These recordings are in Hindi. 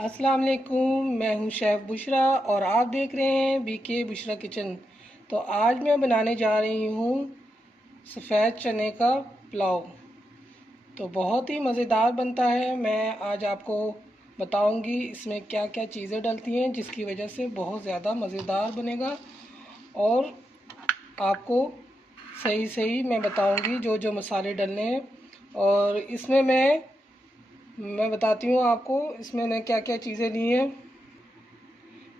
अस्सलाम वालेकुम। मैं हूं शेफ़ बुशरा और आप देख रहे हैं बीके बुशरा किचन। तो आज मैं बनाने जा रही हूं सफ़ेद चने का पुलाव। तो बहुत ही मज़ेदार बनता है। मैं आज आपको बताऊंगी इसमें क्या क्या चीज़ें डलती हैं जिसकी वजह से बहुत ज़्यादा मज़ेदार बनेगा। और आपको सही सही मैं बताऊंगी जो जो मसाले डलने हैं। और इसमें मैं बताती हूँ आपको इसमें मैंने क्या क्या चीज़ें ली हैं।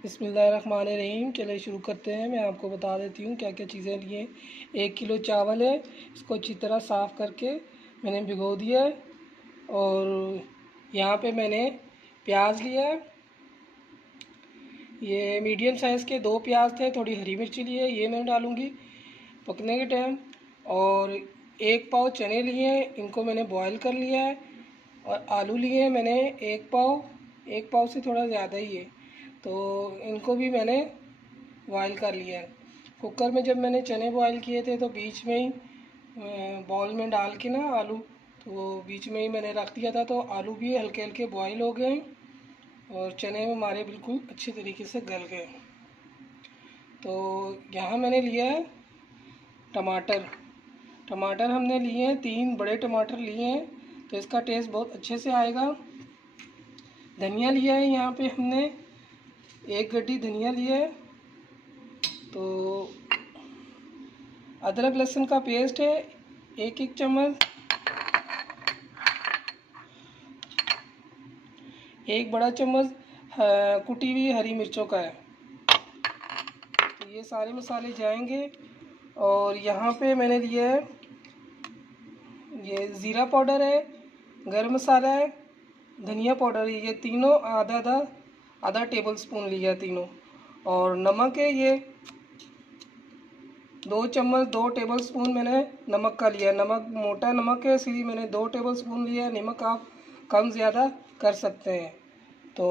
बिस्मिल्लाहिर्रहमानिर्रहीम। चलिए शुरू करते हैं। मैं आपको बता देती हूँ क्या क्या चीज़ें ली हैं। 1 किलो चावल है, इसको अच्छी तरह साफ़ करके मैंने भिगो दिया है। और यहाँ पे मैंने प्याज लिया है, ये मीडियम साइज़ के 2 प्याज थे। थोड़ी हरी मिर्ची ली है, ये मैं डालूँगी पकने के टाइम। और 1 पाव चने लिए हैं, इनको मैंने बॉयल कर लिया है। और आलू लिए हैं मैंने 1 पाव से थोड़ा ज़्यादा ही है, तो इनको भी मैंने बॉयल कर लिया है। कुकर में जब मैंने चने बॉयल किए थे तो बीच में ही बॉल में डाल के ना आलू, तो बीच में ही मैंने रख दिया था, तो आलू भी हल्के हल्के बॉयल हो गए और चने हमारे बिल्कुल अच्छी तरीके से गल गए। तो यहाँ मैंने लिया है टमाटर। टमाटर हमने लिए हैं 3 बड़े टमाटर लिए हैं, तो इसका टेस्ट बहुत अच्छे से आएगा। धनिया लिया है यहाँ पे हमने 1 गड्डी धनिया लिया है। तो अदरक लहसुन का पेस्ट है 1 चम्मच। 1 बड़ा चम्मच कुटी हुई हरी मिर्चों का है। तो ये सारे मसाले जाएंगे। और यहाँ पे मैंने लिया है ये ज़ीरा पाउडर है, गरम मसाला है, धनिया पाउडर है, ये तीनों आधा टेबल स्पून लिया तीनों। और नमक है ये 2 टेबल स्पून मैंने नमक का लिया। नमक मोटा नमक है इसलिए मैंने 2 टेबल स्पून लिया। नमक आप कम ज़्यादा कर सकते हैं। तो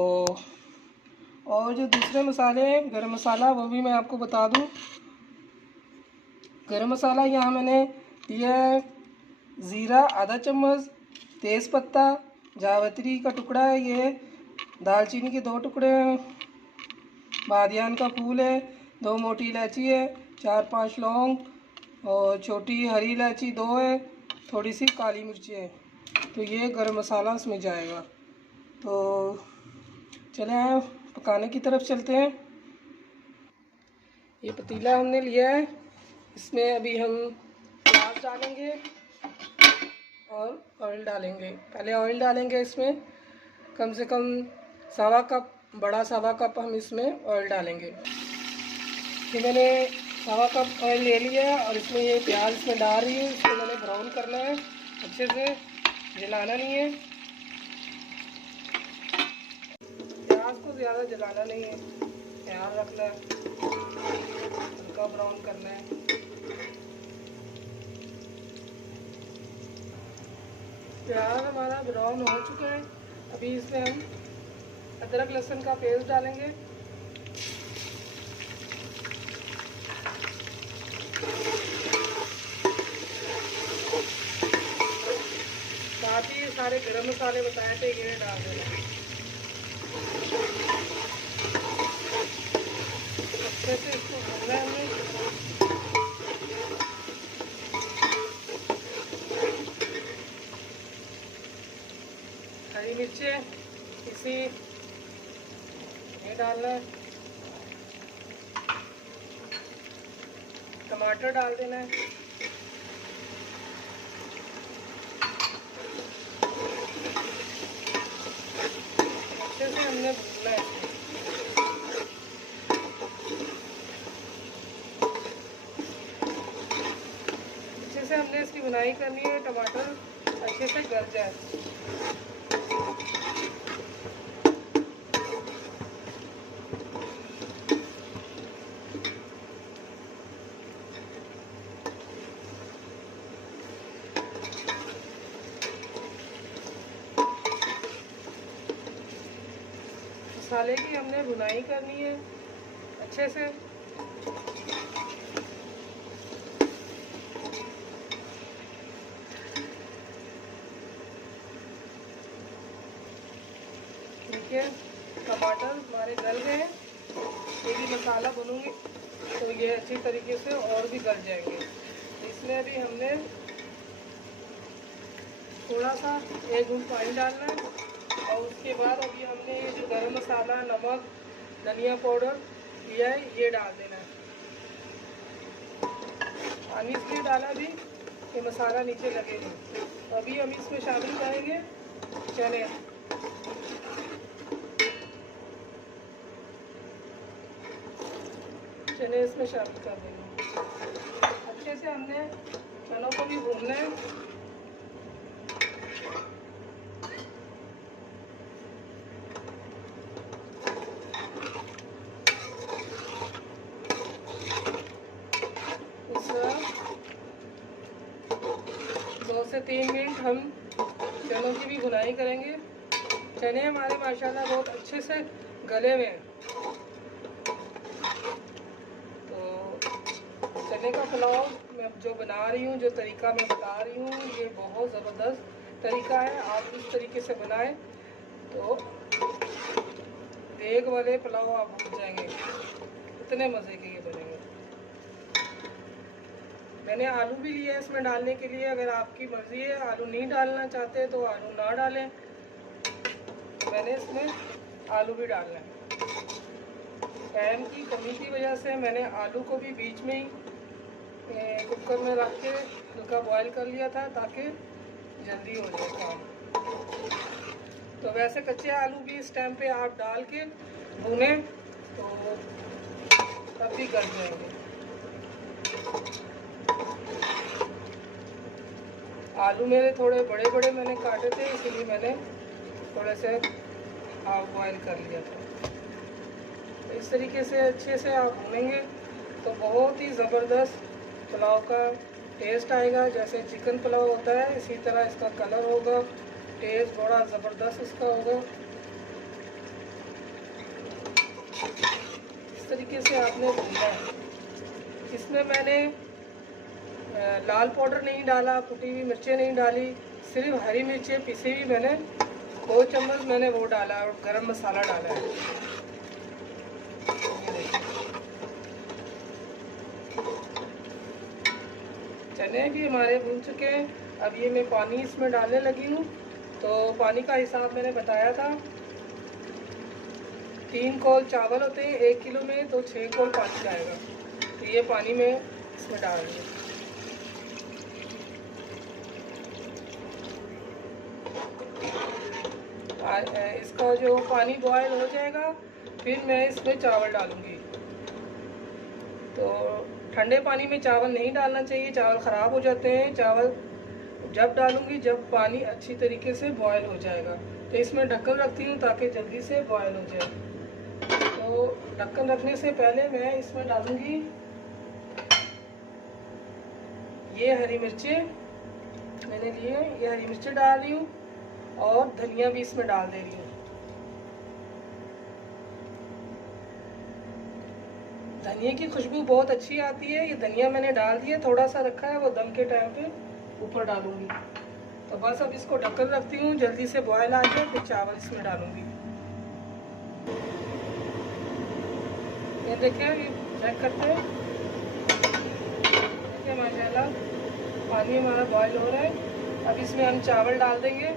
और जो दूसरे मसाले हैं गरम मसाला, वो भी मैं आपको बता दूं। गरम मसाला यहाँ मैंने लिया है ज़ीरा आधा चम्मच, तेज़पत्ता, जावित्री का टुकड़ा है, ये दालचीनी के 2 टुकड़े हैं, बादियान का फूल है, 2 मोटी इलायची है, 4-5 लौंग और छोटी हरी इलायची 2 है, थोड़ी सी काली मिर्ची है। तो ये गरम मसाला इसमें जाएगा। तो चलें पकाने की तरफ चलते हैं। ये पतीला हमने लिया है, इसमें अभी हम प्याज डालेंगे और ऑयल डालेंगे। पहले ऑयल डालेंगे इसमें कम से कम बड़ा सवा कप हम इसमें ऑयल डालेंगे। ये मैंने सवा कप ऑयल ले लिया है और इसमें ये प्याज इसमें डाल रही है। इसको मैंने ब्राउन करना है, अच्छे से जलाना नहीं है। प्याज को ज़्यादा जलाना नहीं है, ध्यान रखना है, हल्का ब्राउन करना है। प्याज हमारा ब्राउन हो चुका है। अभी इसमें हम अदरक लहसुन का पेस्ट डालेंगे। साथ ही सारे गरम मसाले बताए थे ये डाल देना। अच्छे से इसको भूनना है हमें। हरी मिर्चें इसी ये डालना है, टमाटर डाल देना है। अच्छे से हमने भूनना है। अच्छे से हमने इसकी बुनाई करनी है, टमाटर अच्छे से गल जाए। मसाले की हमने भुनाई करनी है अच्छे से। ठीक है, टमाटर हमारे गल गए हैं। ये भी मसाला भूनूंगी तो ये अच्छी तरीके से और भी गल जाएंगे। इसमें अभी हमने थोड़ा सा 1 घूंट पानी डालना है और उसके बाद अभी हमने ये जो गरम मसाला, नमक, धनिया पाउडर लिया है ये डाल देना है। पानी इसलिए डाला भी कि मसाला नीचे लगे नहीं। तो अभी हम इसमें शामिल करेंगे चने। चने इसमें शामिल कर देंगे। अच्छे से हमने चनों को भी भूनना है। इस 2 से 3 मिनट हम चनों की भी भुनाई करेंगे। चने हमारे माशाल्लाह बहुत अच्छे से गले हुए हैं। चने का पुलाव मैं जो बना रही हूँ, जो तरीका मैं बता रही हूँ, ये बहुत ज़बरदस्त तरीका है। आप इस तरीके से बनाएं तो देग वाले पुलाव आप भूल जाएंगे, इतने मज़े के ये बनेंगे। मैंने आलू भी लिया है इसमें डालने के लिए। अगर आपकी मर्ज़ी है, आलू नहीं डालना चाहते तो आलू ना डालें। मैंने इसमें आलू भी डालना है। टाइम की कमी की वजह से मैंने आलू को भी बीच में ही कुकर में रख के हल्का बॉईल कर लिया था ताकि जल्दी हो जाए काम। तो वैसे कच्चे आलू भी इस टाइम पे आप डाल के भूने तो तब भी गल जाएंगे। आलू मेरे थोड़े बड़े बड़े मैंने काटे थे, इसीलिए मैंने थोड़े से हाफ बॉईल कर लिया था। तो इस तरीके से अच्छे से आप भूनेंगे तो बहुत ही ज़बरदस्त पुलाव का टेस्ट आएगा। जैसे चिकन पुलाव होता है इसी तरह इसका कलर होगा, टेस्ट बड़ा ज़बरदस्त इसका होगा। इस तरीके से आपने भूनना है। इसमें मैंने लाल पाउडर नहीं डाला, कुटी हुई मिर्चें नहीं डाली, सिर्फ हरी मिर्चें पिसी हुई मैंने 2 चम्मच मैंने वो डाला और गरम मसाला डाला है। चने भी हमारे भून चुके हैं। अब ये मैं पानी इसमें डालने लगी हूँ। तो पानी का हिसाब मैंने बताया था, 3 कौल चावल होते हैं 1 किलो में, तो 6 कौल पानी जाएगा। तो ये पानी मैं इसमें डाल दूँ। इसका जो पानी बॉयल हो जाएगा फिर मैं इसमें चावल डालूँगी। तो ठंडे पानी में चावल नहीं डालना चाहिए, चावल ख़राब हो जाते हैं। चावल जब डालूँगी जब पानी अच्छी तरीके से बॉयल हो जाएगा। तो इसमें ढक्कन रखती हूँ ताकि जल्दी से बॉयल हो जाए। तो ढक्कन रखने से पहले मैं इसमें डालूँगी ये हरी मिर्चें मैंने लिए, ये हरी मिर्चें डाल रही हूँ और धनिया भी इसमें डाल दे रही हूँ। धनिया की खुशबू बहुत अच्छी आती है। ये धनिया मैंने डाल दिया, थोड़ा सा रखा है, वो दम के टाइम पे ऊपर डालूंगी। तो बस अब इसको ढक्कन रखती हूँ, जल्दी से बॉयल आ जाए फिर चावल इसमें डालूंगी। ये देखिए, ये चेक करते हैं, देखिए माशाल्लाह पानी हमारा बॉयल हो रहा है। अब इसमें हम चावल डाल देंगे।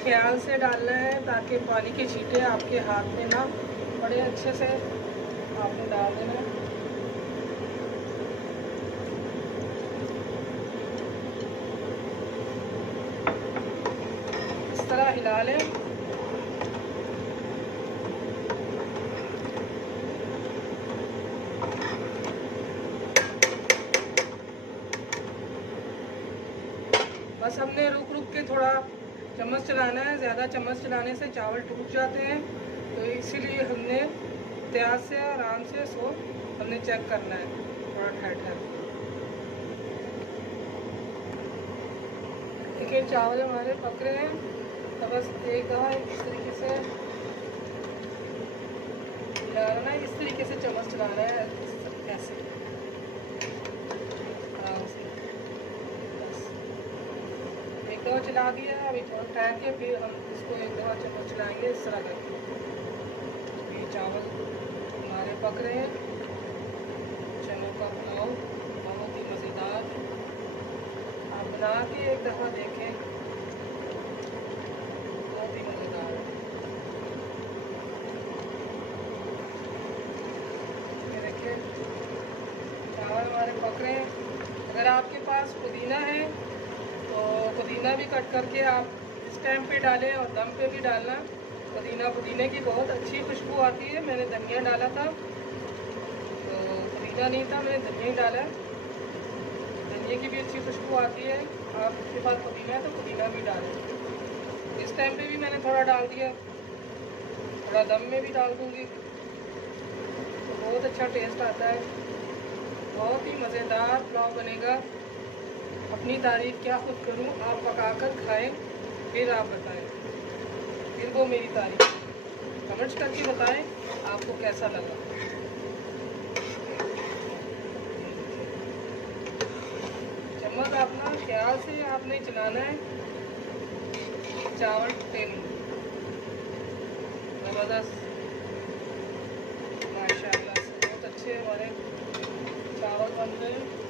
ख्याल से डालना है ताकि पानी के छींटे आपके हाथ में ना पड़े। अच्छे से आपने डाल देना है। इस तरह हिला लें। बस हमने रुक रुक के थोड़ा चम्मच चलाना है। ज़्यादा चम्मच चलाने से चावल टूट जाते हैं, तो इसीलिए हमने एहतियात से आराम से इसको हमने चेक करना है, थोड़ा ठहर। देखिए चावल हमारे पक रहे हैं। तो बस एक दफ़ा इस तरीके से हिलाना है, इस तरीके से चम्मच चलाना है, ऐसे आराम से। बस एक दफ़ा चला दिया। अभी थोड़ा ठहर के फिर हम इसको एक दफ़ा चम्मच चलाएँगे इस तरह करके। ये चावल हमारे पक रहे हैं। चनों का पुलाव बहुत ही मज़ेदार, आप बना के एक दफ़ा देखें, बहुत ही मज़ेदार है। ये देखिए चावल हमारे पक रहे हैं। अगर आपके पास पुदीना है तो पुदीना भी कट करके आप इस टाइम पे डालें और दम पे भी डालना। पुदीने की बहुत अच्छी खुशबू आती है। मैंने धनिया डाला था, तो पुदीना नहीं था, मैंने धनिया ही डाला। धनिया की भी अच्छी खुशबू आती है। आपके पास पुदीना है तो पुदीना भी डालें। इस टाइम पे भी मैंने थोड़ा डाल दिया, थोड़ा दम में भी डाल दूँगी तो बहुत अच्छा टेस्ट आता है। बहुत ही मज़ेदार पुलाव बनेगा। अपनी तारीफ़ क्या खुद करूं, आप पकाकर खाएं फिर आप बताएं, फिर वो मेरी तारीफ़ कमेंट्स करके बताएं आपको कैसा लगा। चम्मच अपना ख्याल से आपने चलाना है, चावल टूटे नहीं। ज़बरदस्त, माशाल्लाह से बहुत अच्छे हमारे चावल बन रहे हैं।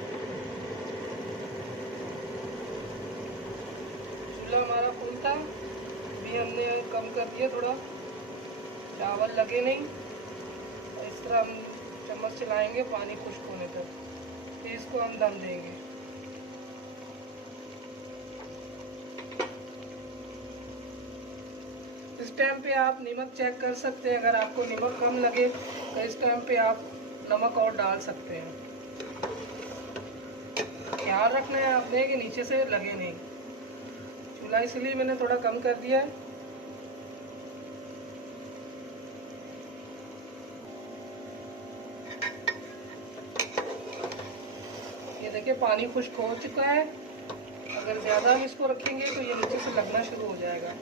चूल्हा हमारा फुल था, भी हमने कम कर दिया थोड़ा, चावल लगे नहीं। और इस तरह हम चम्मच चलाएंगे पानी खुश्क होने तक, फिर इसको हम दम देंगे। इस टाइम पे आप नमक चेक कर सकते हैं। अगर आपको नमक कम लगे तो इस टाइम पे आप नमक और डाल सकते हैं। ख्याल रखना है आपने कि नीचे से लगे नहीं। चूल्हा इसलिए मैंने थोड़ा कम कर दिया है। ये देखिए पानी खुश्क हो चुका है। अगर ज़्यादा हम इसको रखेंगे तो ये नीचे से लगना शुरू हो जाएगा।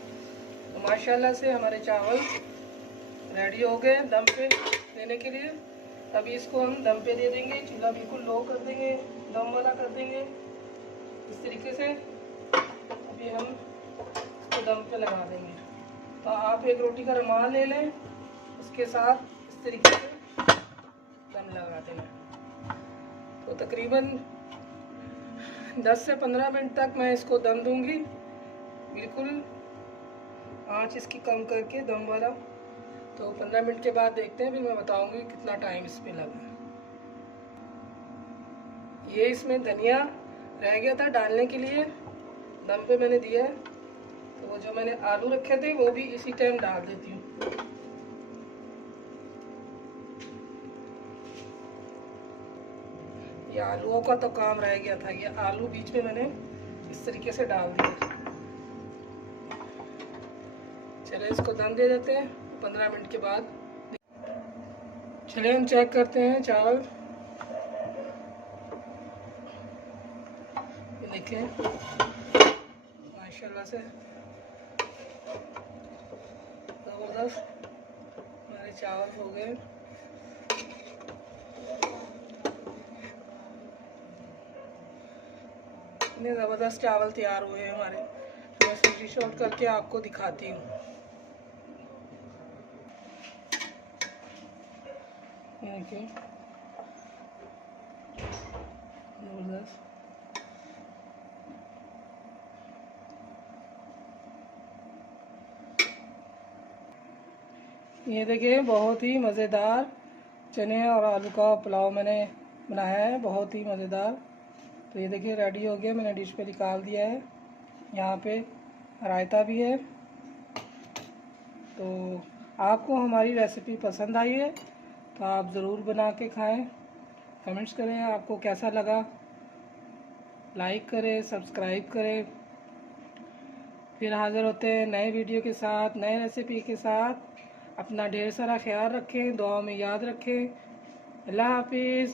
तो माशाल्लाह से हमारे चावल रेडी हो गए दम पे देने के लिए। अभी इसको हम दम पे दे देंगे। चूल्हा बिल्कुल लो कर देंगे, दम वाला कर देंगे इस तरीके से। अभी हम इसको दम पे लगा देंगे। तो आप एक रोटी का रुमाल ले लें, उसके साथ इस तरीके से दम लगा देना। तो तकरीबन 10 से 15 मिनट तक मैं इसको दम दूंगी, बिल्कुल आँच इसकी कम करके दम वाला। तो 15 मिनट के बाद देखते हैं, फिर मैं बताऊंगी कितना टाइम इसमें लगा। ये इसमें धनिया रह गया था डालने के लिए, दम पे मैंने दिया है। तो वो जो मैंने आलू रखे थे वो भी इसी टाइम डाल देती हूँ। ये आलूओं का तो काम रह गया था, ये आलू बीच में मैंने इस तरीके से डाल दिया। चले इसको दम दे देते हैं 15 मिनट के बाद। चले हम चेक करते हैं चावल। ये देखिए माशाल्लाह से ज़बरदस्त हमारे चावल हो गए। इतने ज़बरदस्त चावल तैयार हुए हैं हमारे। मैं स्क्रीन शॉट करके आपको दिखाती हूँ। देखिए ज़बरदस्त। ये देखिए बहुत ही मज़ेदार चने और आलू का पुलाव मैंने बनाया है, बहुत ही मज़ेदार। तो ये देखिए रेडी हो गया, मैंने डिश पे निकाल दिया है। यहाँ पे रायता भी है। तो आपको हमारी रेसिपी पसंद आई है तो आप ज़रूर बना के खाएं, कमेंट्स करें आपको कैसा लगा, लाइक करें, सब्सक्राइब करें। फिर हाज़िर होते हैं नए वीडियो के साथ, नए रेसिपी के साथ। अपना ढेर सारा ख्याल रखें, दुआ में याद रखें। अल्लाह हाफिज़।